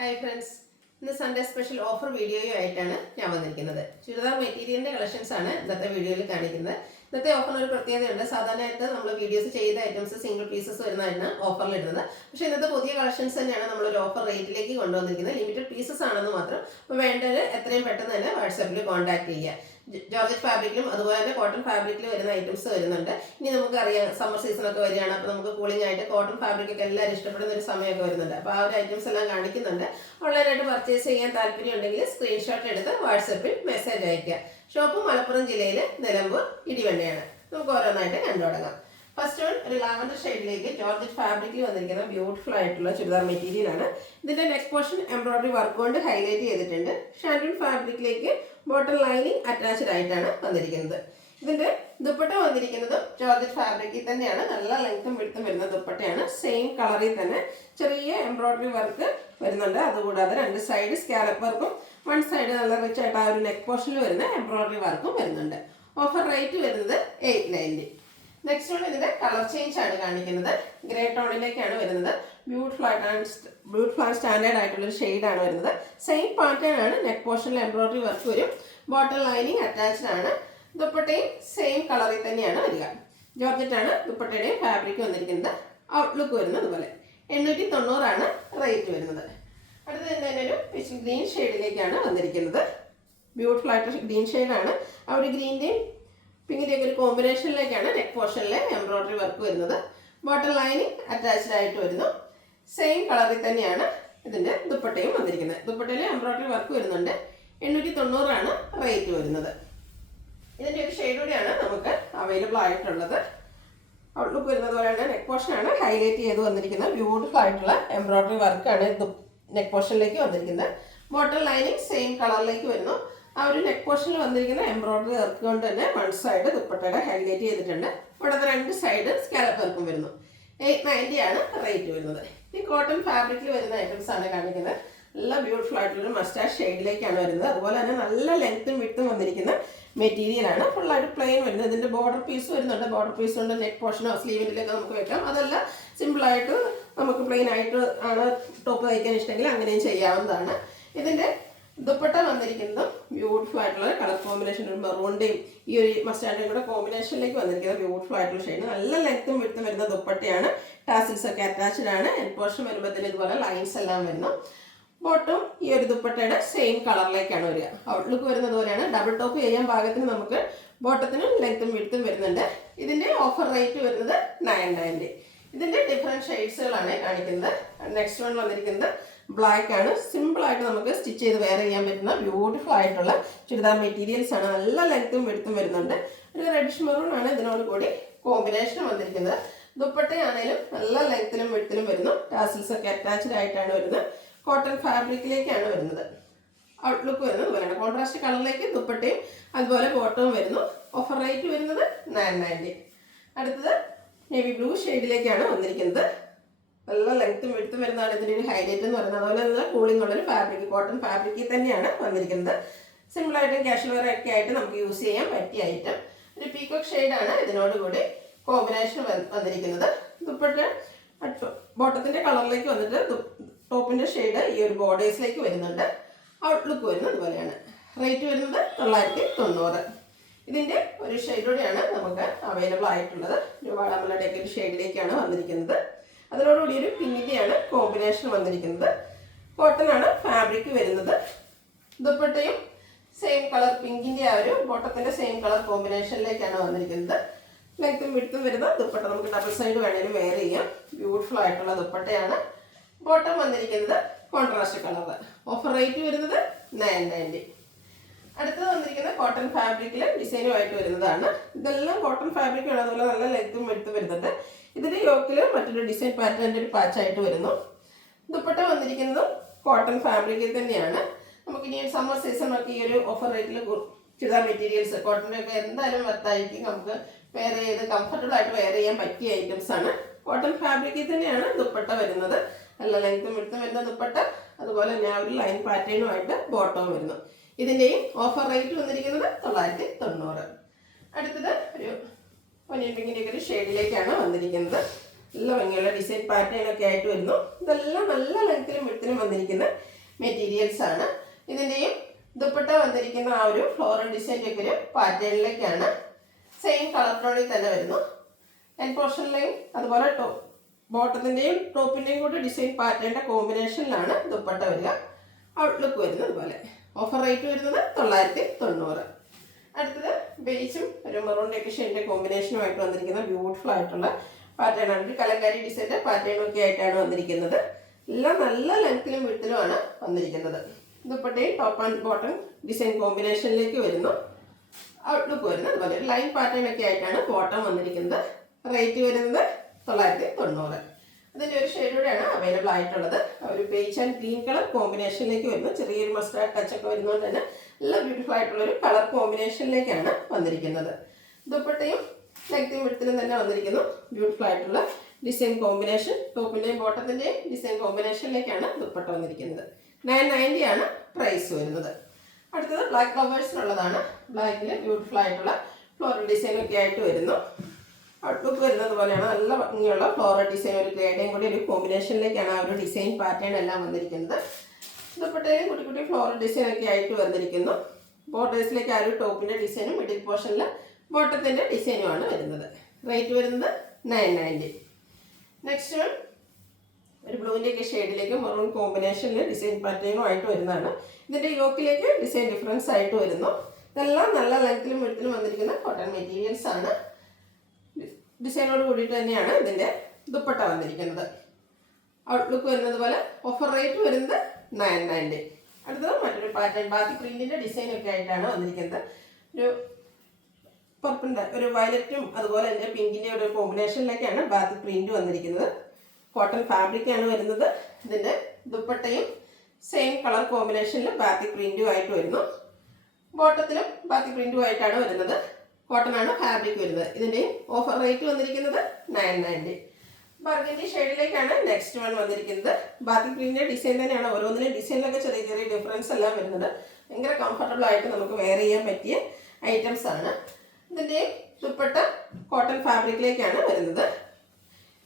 Hi friends, ഇന്ന് Sunday special offer വീഡിയോയുമായിട്ടാണ് ഞാൻ വന്നിരിക്കുന്നത്. ചുരിദാർ മെറ്റീരിയലിന്റെ കളക്ഷൻസ് ആണ് ഇന്നത്തെ വീഡിയോയിൽ കാണിക്കുന്നത്. ഇന്നത്തെ ഓഫറിന് ഒരു പ്രത്യേകതയുണ്ട്. സാധാരണയായിട്ട് നമ്മൾ വീഡിയോസ് ചെയ്ത ഐറ്റംസ് സിംഗിൾ പീസസ് വരുന്നതാണ് ഓഫറിൽ ഇടുന്നത്. പക്ഷേ ഇന്നത്തെ പുതിയ കളക്ഷൻസ് തന്നെയാണ് നമ്മളൊരു ഓഫർ റേറ്റിലേക്ക് കൊണ്ടുവന്നിരിക്കുന്നത്. ലിമിറ്റഡ് പീസസ് ആണെന്ന് മാത്രം. അപ്പോൾ വേണ്ടവർ എത്രയും പെട്ടെന്ന് തന്നെ വാട്സാപ്പിൽ കോൺടാക്ട് ചെയ്യുക. ജോർജറ്റ് ഫാബ്രിക്കിലും അതുപോലെ തന്നെ കോട്ടൺ ഫാബ്രിക്കിലും വരുന്ന ഐറ്റംസ് വരുന്നുണ്ട്. ഇനി നമുക്കറിയാം സമ്മർ സീസണൊക്കെ വരികയാണ്. അപ്പോൾ നമുക്ക് കൂളിംഗ് ആയിട്ട് കോട്ടൺ ഫാബ്രിക്കൊക്കെ എല്ലാവരും ഇഷ്ടപ്പെടുന്ന ഒരു സമയമൊക്കെ വരുന്നുണ്ട്. അപ്പോൾ ആ ഒരു ഐറ്റംസ് എല്ലാം കാണിക്കുന്നുണ്ട്. ഓൺലൈനായിട്ട് പർച്ചേസ് ചെയ്യാൻ താല്പര്യം ഉണ്ടെങ്കിൽ സ്ക്രീൻഷോട്ട് എടുത്ത് വാട്സപ്പിൽ മെസ്സേജ് അയയ്ക്കുക. ഷോപ്പ് മലപ്പുറം ജില്ലയിൽ നിലമ്പൂർ ഇടിവണ്ണയാണ്. നമുക്ക് ഓരോന്നായിട്ട് കണ്ടു തുടങ്ങാം. ഫസ്റ്റ് വൺ ഒരു ലാവൻഡർ ഷെയ്ഡിലേക്ക് ജോർജറ്റ് ഫാബ്രിക്കിൽ വന്നിരിക്കുന്ന ബ്യൂട്ടിഫുൾ ആയിട്ടുള്ള ചുരിദാർ മെറ്റീരിയൽ ആണ്. ഇതിന്റെ നെക്ക് പോർഷൻ എംബ്രോയിഡറി വർക്ക് കൊണ്ട് ഹൈലൈറ്റ് ചെയ്തിട്ടുണ്ട്. ഷാൻഡൂൺ ഫാബ്രിക്കിലേക്ക് ബോട്ടം ലൈനിങ് അറ്റാച്ച്ഡ് ആയിട്ടാണ് വന്നിരിക്കുന്നത്. ഇതിന്റെ ദുപ്പട്ട വന്നിരിക്കുന്നത് ജോർജറ്റ് ഫാബ്രിക്കിൽ തന്നെയാണ്. നല്ല ലെങ്ത്തും വിഡ്ത്തും വരുന്ന ദുപ്പട്ടയാണ്. സെയിം കളറിൽ തന്നെ ചെറിയ എംബ്രോയിഡറി വർക്ക് വരുന്നുണ്ട്. അതുകൂടാതെ രണ്ട് സൈഡ് സ്കാലപ്പ് വർക്കും വൺ സൈഡ് നല്ല റിച്ച് ആയിട്ട് ആ ഒരു നെക്ക് പോർഷനിൽ വരുന്ന എംബ്രോയിഡറി വർക്കും വരുന്നുണ്ട്. ഓഫർ റേറ്റ് വരുന്നത് 890. നെക്സ്റ്റ് വൺ ഇതിന്റെ കളർ ചേഞ്ച് ആണ് കാണിക്കുന്നത്. ഗ്രേ ടോണിലേക്കാണ് വരുന്നത്. ബ്യൂട്ടിഫുൾ സ്റ്റാൻഡേർഡ് ആയിട്ടുള്ള ഒരു ഷെയ്ഡാണ് വരുന്നത്. സെയിം പാറ്റേൺ ആണ്. നെക്ക് പോർഷനിൽ എംബ്രോയിഡറി വർക്ക് വരും. ബോട്ടം ലൈനിങ് അറ്റാച്ച്ഡ് ആണ്. ദുപ്പട്ടയും സെയിം കളറിൽ തന്നെയാണ് വരിക. ജോർജറ്റ് ആണ് ദുപ്പട്ടയുടെയും ഫാബ്രിക് വന്നിരിക്കുന്നത്. ഔട്ട്ലുക്ക് വരുന്നത് അതുപോലെ 890 ആണ് റേറ്റ് വരുന്നത്. അടുത്തത് തന്നെ ഒരു ഫിഷ് ഗ്രീൻ ഷെയ്ഡിലേക്കാണ് വന്നിരിക്കുന്നത്. ബ്യൂട്ടിഫുൾ ആയിട്ട് ഗ്രീൻ ഷെയ്ഡാണ്. ആ ഒരു ഗ്രീൻ്റെയും പിങ്കിൻ്റെയൊക്കെ ഒരു കോമ്പിനേഷനിലേക്കാണ് നെക്ക് പോർഷനിലെ എംബ്രോയിഡറി വർക്ക് വരുന്നത്. ബോട്ടം ലൈനിങ് അറ്റാച്ച്ഡ് ആയിട്ട് വരുന്നു. സെയിം കളറിൽ തന്നെയാണ് ഇതിൻ്റെ ദുപ്പട്ടയും വന്നിരിക്കുന്നത്. ദുപ്പട്ടയിൽ എംബ്രോയിഡറി വർക്ക് വരുന്നുണ്ട്. 890 ആണ് റേറ്റ് വരുന്നത്. ഇതിൻ്റെ ഒരു ഷെയ്ഡ് കൂടിയാണ് നമുക്ക് അവൈലബിൾ ആയിട്ടുള്ളത്. ഔട്ട്ലുക്ക് വരുന്നത് പോലെയാണ്. നെക്ക് പോർഷനാണ് ഹൈലൈറ്റ് ചെയ്ത് വന്നിരിക്കുന്നത്. ബ്യൂട്ടിഫുൾ ആയിട്ടുള്ള എംബ്രോയിഡറി വർക്കാണ് നെക്ക് പോർഷനിലേക്ക് വന്നിരിക്കുന്നത്. ബോട്ടം ലൈനിങ് സെയിം കളറിലേക്ക് വരുന്നു. ആ ഒരു നെക്ക് പോർഷനിൽ വന്നിരിക്കുന്ന എംബ്രോയിഡറി വർക്ക് കൊണ്ട് തന്നെ വൺ സൈഡ് ദുപ്പട്ടയുടെ ഹൈലൈറ്റ് ചെയ്തിട്ടുണ്ട്. ഇവിടെ രണ്ട് സൈഡ് സ്കാലപ്പ് വർക്കും വരുന്നു. 890 ആണ് റേറ്റ് വരുന്നത്. ഈ കോട്ടൺ ഫാബ്രിക്കിൽ വരുന്ന ഐറ്റംസ് ആണ് കാണിക്കുന്നത്. നല്ല ബ്യൂട്ടിഫുൾ ആയിട്ടുള്ളൊരു മസ്റ്റാഷ് ഷെയ്ഡിലേക്കാണ് വരുന്നത്. അതുപോലെ തന്നെ നല്ല ലെങ്ത്തും വിഡ്ത്തും വന്നിരിക്കുന്ന മെറ്റീരിയലാണ്. ഫുള്ളായിട്ട് പ്ലെയിൻ വരുന്നത്. ഇതിൻ്റെ ബോർഡർ പീസ് വരുന്നുണ്ട്. ബോർഡർ പീസ് കൊണ്ട് നെക്ക് പോർഷനോ സ്ലീവിൻ്റെയൊക്കെ നമുക്ക് വെക്കാം. അതല്ല സിമ്പിളായിട്ട് നമുക്ക് പ്ലെയിൻ ആയിട്ട് ആണ് ടോപ്പ് തയ്ക്കാൻ ഇഷ്ടമെങ്കിൽ അങ്ങനെയും ചെയ്യാവുന്നതാണ്. ഇതിൻ്റെ ദുപ്പട്ട വന്നിരിക്കുന്നത് ബ്യൂട്ടിഫുൾ ആയിട്ടുള്ള കളർ കോമ്പിനേഷൻ, ഒരു മെറൂണിൻ്റെയും ഈ ഒരു മസ്റ്റാർഡിൻ്റെയും കൂടെ കോമ്പിനേഷനിലേക്ക് വന്നിരിക്കുന്നത് ബ്യൂട്ടിഫുൾ ആയിട്ടുള്ള ഷെയ്ഡ്. നല്ല ലെങ്ത്തും വിഡ്ത്തും വരുന്ന ദുപ്പട്ടയാണ്. ടാസിൽസ് ഒക്കെ അറ്റാച്ച്ഡ് ആണ്. എൻഡ് പോർഷൻ വരുമ്പോഴത്തേന് ഇതുപോലെ ലൈൻസ് എല്ലാം വരുന്നു. ബോട്ടം ഈ ഒരു ദുപ്പട്ടയുടെ സെയിം കളറിലേക്കാണ് വരിക. ഔട്ട്ലുക്ക് വരുന്നത് പോലെയാണ്. ഡബിൾ ടോപ്പ് ചെയ്യാൻ പാകത്തിന് നമുക്ക് ബോട്ടത്തിനും ലെങ്ത്തും വിഡ്ത്തും വരുന്നുണ്ട്. ഇതിൻ്റെ ഓഫർ റേറ്റ് വരുന്നത് 990. ഇതിൻ്റെ ഡിഫറെൻറ്റ് ഷെയ്ഡ്സുകളാണ് കാണിക്കുന്നത്. നെക്സ്റ്റ് വൺ വന്നിരിക്കുന്നത് ബ്ലാക്ക് ആണ്. സിമ്പിളായിട്ട് നമുക്ക് സ്റ്റിച്ച് ചെയ്ത് വെയർ ചെയ്യാൻ പറ്റുന്ന ബ്യൂട്ടിഫുൾ ആയിട്ടുള്ള ചുരിദാർ മെറ്റീരിയൽസ് ആണ്. നല്ല ലെങ്ത്തും വിഡ്ത്തും വരുന്നുണ്ട്. ഒരു റെഡിഷ് മെറൂൺ ആണ് ഇതിനോട് കൂടി കോമ്പിനേഷൻ വന്നിരിക്കുന്നത്. ദുപ്പട്ടയാണേലും നല്ല ലെങ്ത്തിലും വിഡ്ത്തിലും വരുന്നു. ടാസിൽസ് ഒക്കെ അറ്റാച്ച്ഡ് ആയിട്ടാണ് വരുന്നത്. കോട്ടൺ ഫാബ്രിക്കിലേക്കാണ് വരുന്നത്. ഔട്ട്ലുക്ക് വരുന്നത് പോലെയാണ്. കോൺട്രാസ്റ്റ് കളറിലേക്ക് ദുപ്പട്ടയും അതുപോലെ ബോട്ടവും വരുന്നു. ഓഫർ റേറ്റ് വരുന്നത് 990. അടുത്തത് നേവി ബ്ലൂ ഷെയ്ഡിലേക്കാണ് വന്നിരിക്കുന്നത്. നല്ല ലെങ്ത്തും വിഡ്ത്തും വരുന്നതാണ് ഇതിൻ്റെ ഒരു ഹൈലൈറ്റ് എന്ന് പറയുന്നത്. അതുപോലെ നല്ല കൂളിംഗ് ഉള്ളൊരു ഫാബ്രിക്, കോട്ടൺ ഫാബ്രിക്കിൽ തന്നെയാണ് വന്നിരിക്കുന്നത്. സിമ്പിളായിട്ടും കാഷ്വൽ വെയർ ഒക്കെ ആയിട്ട് നമുക്ക് യൂസ് ചെയ്യാൻ പറ്റിയ ഐറ്റം. ഒരു പീക്കോക്ക് ഷെയ്ഡാണ് ഇതിനോടുകൂടി കോമ്പിനേഷൻ വന്നിരിക്കുന്നത്. ദുപ്പട്ട ബോട്ടത്തിൻ്റെ കളറിലേക്ക് വന്നിട്ട് ടോപ്പിൻ്റെ ഷെയ്ഡ് ഈ ഒരു ബോർഡേഴ്സിലേക്ക് വരുന്നുണ്ട്. ഔട്ട്ലുക്ക് വരുന്നത് അതുപോലെയാണ്. റേറ്റ് വരുന്നത് 990. ഇതിൻ്റെ ഒരു ഷെയ്ഡോടെയാണ് നമുക്ക് അവൈലബിൾ ആയിട്ടുള്ളത്. ഒരു വാടാമല്ലയുടെയൊക്കെ ഒരു ഷെയ്ഡിലേക്കാണ് വന്നിരിക്കുന്നത്. അതിനോടുകൂടി ഒരു പിങ്കിൻ്റെയാണ് കോമ്പിനേഷൻ വന്നിരിക്കുന്നത്. കോട്ടൺ ആണ് ഫാബ്രിക് വരുന്നത്. ദുപ്പട്ടയും സെയിം കളർ പിങ്കിൻ്റെ ആ ഒരു ബോട്ടത്തിൻ്റെ സെയിം കളർ കോമ്പിനേഷനിലേക്കാണ് വന്നിരിക്കുന്നത്. ലെങ്ത്തും വിഡ്ത്തും വരുന്ന ദുപ്പട്ട നമുക്ക് ഡബിൾ സൈഡ് വേണേലും വെയർ ചെയ്യാം. ബ്യൂട്ടിഫുൾ ആയിട്ടുള്ള ദുപ്പട്ടയാണ്. ബോട്ടം വന്നിരിക്കുന്നത് കോൺട്രാസ്റ്റ് കളർ. ഓഫർ റേറ്റ് വരുന്നത് 990. അടുത്തത് വന്നിരിക്കുന്നത് കോട്ടൺ ഫാബ്രിക്കിൽ ഡിസൈനുമായിട്ട് വരുന്നതാണ്. ഇതെല്ലാം കോട്ടൺ ഫാബ്രിക്കാണ്. അതുപോലെ നല്ല ലെങ്ത്തും വിഡ്ത്തും വരുന്നുണ്ട്. ഇതിൻ്റെ യോക്കിൽ മറ്റൊരു ഡിസൈൻ പാറ്റേണിൻ്റെ ഒരു പാച്ചായിട്ട് വരുന്നു. ദുപ്പട്ട വന്നിരിക്കുന്നതും കോട്ടൺ ഫാബ്രിക്കിൽ തന്നെയാണ്. നമുക്കിനി സമ്മർ സീസണൊക്കെ ഈ ഒരു ഓഫർ റേറ്റിൽ ചുരിദാർ മെറ്റീരിയൽസ് കോട്ടൻ്റെ ഒക്കെ എന്തായാലും വർത്തായിരിക്കും. നമുക്ക് വെയർ ചെയ്ത് കംഫർട്ടബിൾ ആയിട്ട് വെയർ ചെയ്യാൻ പറ്റിയ ഐറ്റംസ് ആണ്. കോട്ടൺ ഫാബ്രിക്കിൽ തന്നെയാണ് ദുപ്പട്ട വരുന്നത്. നല്ല ലെങ്ത്തും വിഡ്ത്തും വരുന്ന ദുപ്പട്ട. അതുപോലെ തന്നെ ആ ഒരു ലൈൻ പാറ്റേണുമായിട്ട് ബോട്ടവും വരുന്നു. ഇതിൻ്റെയും ഓഫർ റേറ്റ് വന്നിരിക്കുന്നത് 990. അടുത്തത് ഒരു ഒനിയൻ പിങ്കിൻ്റെയൊക്കെ ഒരു ഷെയ്ഡിലേക്കാണ് വന്നിരിക്കുന്നത്. നല്ല ഭംഗിയുള്ള ഡിസൈൻ പാറ്റേൺ ഒക്കെ ആയിട്ട് വരുന്നു. ഇതെല്ലാം നല്ല ലെങ്ത്തിലും വിഡ്ത്തിലും വന്നിരിക്കുന്ന മെറ്റീരിയൽസ് ആണ്. ഇതിൻ്റെയും ദുപ്പട്ട വന്നിരിക്കുന്ന ആ ഒരു ഫ്ലോറൽ ഡിസൈൻ്റെ ഒക്കെ ഒരു പാറ്റേണിലേക്കാണ്. സെയിം കളർ ടോണിൽ തന്നെ വരുന്നു. എൻ പോർഷനിലെയും അതുപോലെ ബോട്ടത്തിൻ്റെയും ടോപ്പിൻ്റെയും കൂടി ഡിസൈൻ പാറ്റേണിൻ്റെ കോമ്പിനേഷനിലാണ് ദുപ്പട്ട വരിക. ഔട്ട്ലുക്ക് വരുന്നത് പോലെ. ഓഫർ റേറ്റ് വരുന്നത് 990. അടുത്തത് ബേസും ഒരു മെറൂണിൻ്റെ ഒക്കെ ഷെയ്ഡിൻ്റെ കോമ്പിനേഷനുമായിട്ട് വന്നിരിക്കുന്ന ബ്യൂട്ടിഫുൾ ആയിട്ടുള്ള പാറ്റേൺ ആണ്. ഒരു കലങ്കാരി ഡിസൈൻ്റെ പാറ്റേണൊക്കെ ആയിട്ടാണ് വന്നിരിക്കുന്നത്. എല്ലാം നല്ല ലെങ്ത്തിലും വിഡ്ത്തിലുമാണ് വന്നിരിക്കുന്നത്. ദുപ്പട്ടയും ടോപ്പ് ആൻഡ് ബോട്ടം ഡിസൈൻ കോമ്പിനേഷനിലേക്ക് വരുന്നു. ഔട്ട്ലുക്ക് വരുന്നത് അതുപോലെ ഒരു ലൈൻ പാറ്റേൺ ഒക്കെ ആയിട്ടാണ് ബോട്ടം വന്നിരിക്കുന്നത്. റേറ്റ് വരുന്നത് 990. അതിൻ്റെ ഒരു ഷെയ്ഡൂടെയാണ് അവൈലബിൾ ആയിട്ടുള്ളത്. ഒരു ബേജ് ആൻഡ് ഗ്രീൻ കളർ കോമ്പിനേഷനിലേക്ക് വരുന്നു. ചെറിയൊരു മസ്റ്റാർഡ് ടച്ചൊക്കെ വരുന്നതുകൊണ്ട് തന്നെ നല്ല ബ്യൂട്ടിഫുൾ ആയിട്ടുള്ളൊരു കളർ കോമ്പിനേഷനിലേക്കാണ് വന്നിരിക്കുന്നത്. ദുപ്പട്ടയും ലെങ്ത്തും വിഡ്ത്തിലും തന്നെ വന്നിരിക്കുന്നു. ബ്യൂട്ടിഫുൾ ആയിട്ടുള്ള ഡിസൈൻ കോമ്പിനേഷൻ. ടോപ്പിൻ്റെയും ബോട്ടത്തിൻ്റെയും ഡിസൈൻ കോമ്പിനേഷനിലേക്കാണ് ദുപ്പട്ട വന്നിരിക്കുന്നത്. 990 ആണ് പ്രൈസ് വരുന്നത്. അടുത്തത് ബ്ലാക്ക് ഫ്ലവേഴ്സിനുള്ളതാണ്. ബ്ലാക്കിൽ ബ്യൂട്ടിഫുൾ ആയിട്ടുള്ള ഫ്ലോറൽ ഡിസൈനൊക്കെ ആയിട്ട് വരുന്നു. ഔട്ട്ലുക്ക് വരുന്നത് പോലെയാണ്. നല്ല ഭംഗിയുള്ള ഫ്ലോറൽ ഡിസൈൻ, ഒരു ഗ്രേഡയും കൂടി ഒരു കോമ്പിനേഷനിലേക്കാണ് ആ ഒരു ഡിസൈൻ പാറ്റേൺ എല്ലാം വന്നിരിക്കുന്നത്. ദുപ്പട്ടയിലും കുട്ടി കുട്ടി ഫ്ലോറൽ ഡിസൈനൊക്കെ ആയിട്ട് വന്നിരിക്കുന്നു. ബോർഡേഴ്സിലേക്ക് ആ ഒരു ടോപ്പിൻ്റെ ഡിസൈനും മിഡിൽ പോർഷനിൽ ബോട്ടത്തിൻ്റെ ഡിസൈനുമാണ് വരുന്നത്. റേറ്റ് വരുന്നത് 990. നെക്സ്റ്റ് ഒരു ബ്ലൂവിൻ്റെയൊക്കെ ഷെയ്ഡിലേക്ക് മെറൂൺ കോമ്പിനേഷനിൽ ഡിസൈൻ പാറ്റേണും ആയിട്ട് വരുന്നതാണ്. ഇതിൻ്റെ യോക്കിലേക്ക് ഡിസൈൻ ഡിഫറൻസ് ആയിട്ട് വരുന്നു. ഇതെല്ലാം നല്ല ലെങ്ത്തിലും വിഡ്ത്തിലും വന്നിരിക്കുന്ന കോട്ടൺ മെറ്റീരിയൽസ് ആണ്. ഡിസൈനോട് കൂടിയിട്ട് തന്നെയാണ് ഇതിൻ്റെ ദുപ്പട്ട വന്നിരിക്കുന്നത്. ഔട്ട്ലുക്ക് വരുന്നത് പോലെ. ഓഫർ റേറ്റ് വരുന്നത് 990. അടുത്തത് മറ്റൊരു പാറ്റേൺ ബാത്തി പ്രിൻറ്റിൻ്റെ ഡിസൈനൊക്കെ ആയിട്ടാണ് വന്നിരിക്കുന്നത്. ഒരു പർപ്പിൻ്റെ ഒരു വയലറ്റും അതുപോലെ തന്നെ പിങ്കിൻ്റെ ഒരു കോമ്പിനേഷനിലേക്കാണ് ബാത്തി പ്രിൻറ്റ് വന്നിരിക്കുന്നത്. കോട്ടൺ ഫാബ്രിക്കാണ് വരുന്നത്. ഇതിൻ്റെ ദുപ്പട്ടയും സെയിം കളർ കോമ്പിനേഷനിൽ ബാത്തി പ്രിൻറ്റും ആയിട്ട് വരുന്നു. ബോട്ടത്തിലും ബാത്തി പ്രിൻറ്റും ആയിട്ടാണ് വരുന്നത്. കോട്ടൺ ആണ് ഫാബ്രിക് വരുന്നത്. ഇതിൻ്റെയും ഓഫർ റേറ്റ് വന്നിരിക്കുന്നത് 990. ബർഗൻഡി ഷെയ്ഡിലേക്കാണ് നെക്സ്റ്റ് വൺ വന്നിരിക്കുന്നത്. ബാത്തി പ്രിൻറ്റിൻ്റെ ഡിസൈൻ തന്നെയാണ്. ഓരോന്നിനും ഡിസൈനിലൊക്കെ ചെറിയ ചെറിയ ഡിഫറൻസ് എല്ലാം വരുന്നത്. ഭയങ്കര കംഫർട്ടബിൾ ആയിട്ട് നമുക്ക് വെയർ ചെയ്യാൻ പറ്റിയ ഐറ്റംസ് ആണ്. ഇതിൻ്റെയും ദുപ്പട്ട കോട്ടൺ ഫാബ്രിക്കിലേക്കാണ് വരുന്നത്.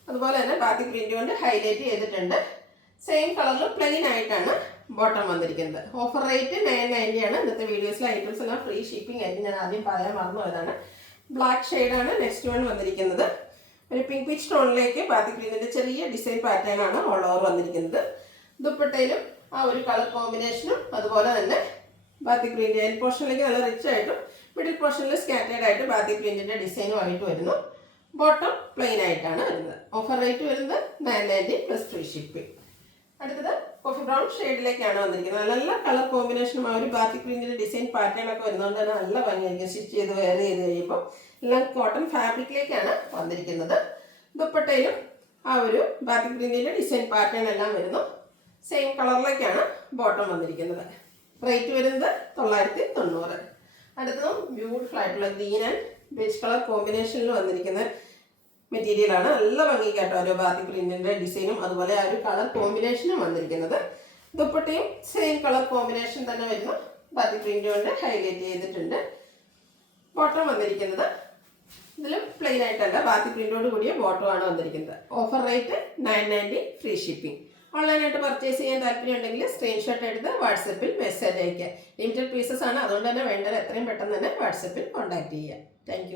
അതുപോലെ തന്നെ ബാത്തി പ്രിൻറ്റ് കൊണ്ട് ഹൈലൈറ്റ് ചെയ്തിട്ടുണ്ട്. സെയിം കളറിൽ പ്ലെയിൻ ആയിട്ടാണ് ബോട്ടം വന്നിരിക്കുന്നത്. ഓഫർ റേറ്റ് 990 ആണ്. ഇന്നത്തെ വീഡിയോസിലെ ഐറ്റംസ് എല്ലാം ഫ്രീ ഷിപ്പിംഗ് ആയിട്ട് ഞാൻ ആദ്യം പറയാൻ മറന്നു പോയതാണ്. ബ്ലാക്ക് ഷെയ്ഡാണ് നെക്സ്റ്റ് വൺ വന്നിരിക്കുന്നത്. ഒരു പിങ്ക് പീച്ച് ടോണിലേക്ക് ബാത്തി പ്രിൻറ്റിൻ്റെ ചെറിയ ഡിസൈൻ പാറ്റേൺ ആണ് ഓൾ ഓവർ വന്നിരിക്കുന്നത്. ദുപ്പട്ടയിലും ആ ഒരു കളർ കോമ്പിനേഷനും അതുപോലെ തന്നെ ബാത്തി പ്രിൻറ്റ് എൻ പോർഷനിലേക്ക് നല്ല റിച്ച് ആയിട്ടും മിഡിൽ പോർഷനിൽ സ്കാറ്റേഡ് ആയിട്ട് ബാത്തി പ്രിൻറ്റിൻ്റെ ഡിസൈനും ആയിട്ട് വരുന്നു. ബോട്ടം പ്ലെയിൻ ആയിട്ടാണ് വരുന്നത്. ഓഫർ റേറ്റ് വരുന്നത് 990 പ്ലസ് ഫ്രീ ഷിപ്പിംഗ്. അടുത്തത് കോഫി ബ്രൗൺ ഷെയ്ഡിലേക്കാണ് വന്നിരിക്കുന്നത്. നല്ല കളർ കോമ്പിനേഷനും ആ ഒരു ബാത്തി പ്രിൻറ്റിൻ്റെ ഡിസൈൻ പാറ്റേൺ ഒക്കെ വരുന്നതുകൊണ്ട് തന്നെ നല്ല ഭംഗിയായിരിക്കും സ്റ്റിച്ച് ചെയ്ത് വെയർ ചെയ്ത് കഴിയുമ്പോൾ. എല്ലാം കോട്ടൺ ഫാബ്രിക്കിലേക്കാണ് വന്നിരിക്കുന്നത്. ദുപ്പട്ടയിലും ആ ഒരു ബാത്തി പ്രിൻറ്റിൻ്റെ ഡിസൈൻ പാറ്റേൺ എല്ലാം വരുന്നു. സെയിം കളറിലേക്കാണ് ബോട്ടം വന്നിരിക്കുന്നത്. റേറ്റ് വരുന്നത് 990. അടുത്തതും ബ്യൂട്ടിഫുൾ ആയിട്ടുള്ള ഗ്രീൻ ആൻഡ് ബേജ് കളർ കോമ്പിനേഷനിൽ വന്നിരിക്കുന്ന മെറ്റീരിയലാണ്. നല്ല ഭംഗിക്കാട്ടോ ഒരു ബാത്തി പ്രിൻറ്റിൻ്റെ ഡിസൈനും അതുപോലെ ആ ഒരു കളർ കോമ്പിനേഷനും വന്നിരിക്കുന്നത്. ദുപ്പട്ടയും സെയിം കളർ കോമ്പിനേഷൻ തന്നെ വരുന്നു. ബാത്തി പ്രിൻറ്റ് കൊണ്ട് ഹൈലൈറ്റ് ചെയ്തിട്ടുണ്ട്. ബോട്ടം വന്നിരിക്കുന്നത് ഇതിലും പ്ലെയിൻ ആയിട്ടല്ല, ബാത്തി പ്രിൻറ്റോട് കൂടിയ ബോട്ടമാണ് വന്നിരിക്കുന്നത്. Offer rate 990 free shipping. ഓൺലൈനായിട്ട് പർച്ചേസ് ചെയ്യാൻ താല്പര്യം ഉണ്ടെങ്കിൽ സ്ക്രീൻഷോട്ട് എടുത്ത് വാട്സപ്പിൽ മെസ്സേജ് അയയ്ക്കുക. ലിമിറ്റഡ് പീസസ് ആണ്, അതുകൊണ്ട് തന്നെ വേണ്ടത് എത്രയും പെട്ടെന്ന് തന്നെ വാട്സപ്പിൽ കോൺടാക്ട് ചെയ്യുക. താങ്ക്